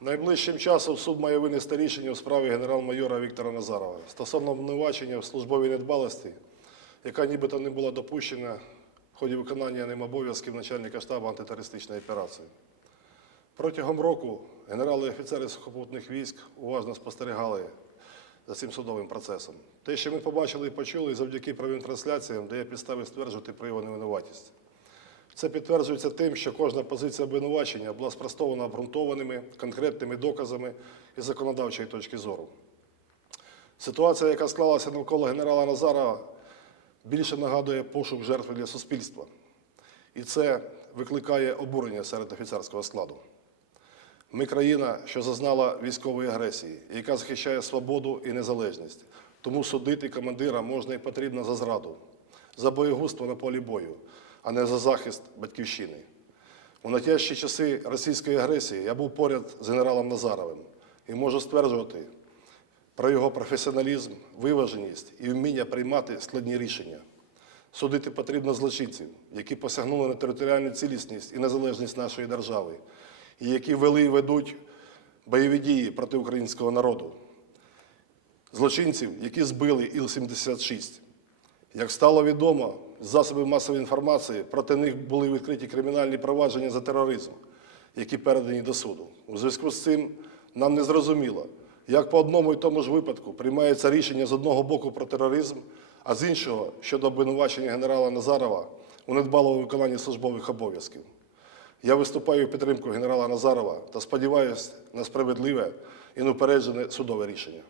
Найближчим часом суд має винести рішення у справі генерал-майора Віктора Назарова стосовно обвинувачення в службовій недбалості, яка нібито не була допущена в ході виконання ним обов'язків начальника штабу антитерористичної операції. Протягом року генерали і офіцери сухопутних військ уважно спостерігали за цим судовим процесом. Те, що ми побачили і почули завдяки правим трансляціям, дає підстави стверджувати про його невинуватість. Це підтверджується тим, що кожна позиція обвинувачення була спростована обґрунтованими, конкретними доказами із законодавчої точки зору. Ситуація, яка склалася навколо генерала Назарова, більше нагадує пошук жертви для суспільства. І це викликає обурення серед офіцерського складу. Ми країна, що зазнала військової агресії, яка захищає свободу і незалежність. Тому судити командира можна і потрібно за зраду, за боєгузтво на полі бою, а не за захист батьківщини. У найтяжчі часи російської агресії я був поряд з генералом Назаровим і можу стверджувати про його професіоналізм, виваженість і вміння приймати складні рішення. Судити потрібно злочинців, які посягнули на територіальну цілісність і незалежність нашої держави, і які вели і ведуть бойові дії проти українського народу. Злочинців, які збили Іл-76. Як стало відомо засобів масової інформації, проти них були відкриті кримінальні провадження за тероризм, які передані до суду. У зв'язку з цим нам не зрозуміло, як по одному і тому ж випадку приймається рішення з одного боку про тероризм, а з іншого щодо обвинувачення генерала Назарова у недбалому виконанні службових обов'язків. Я виступаю в підтримку генерала Назарова та сподіваюся на справедливе і неупереджене судове рішення.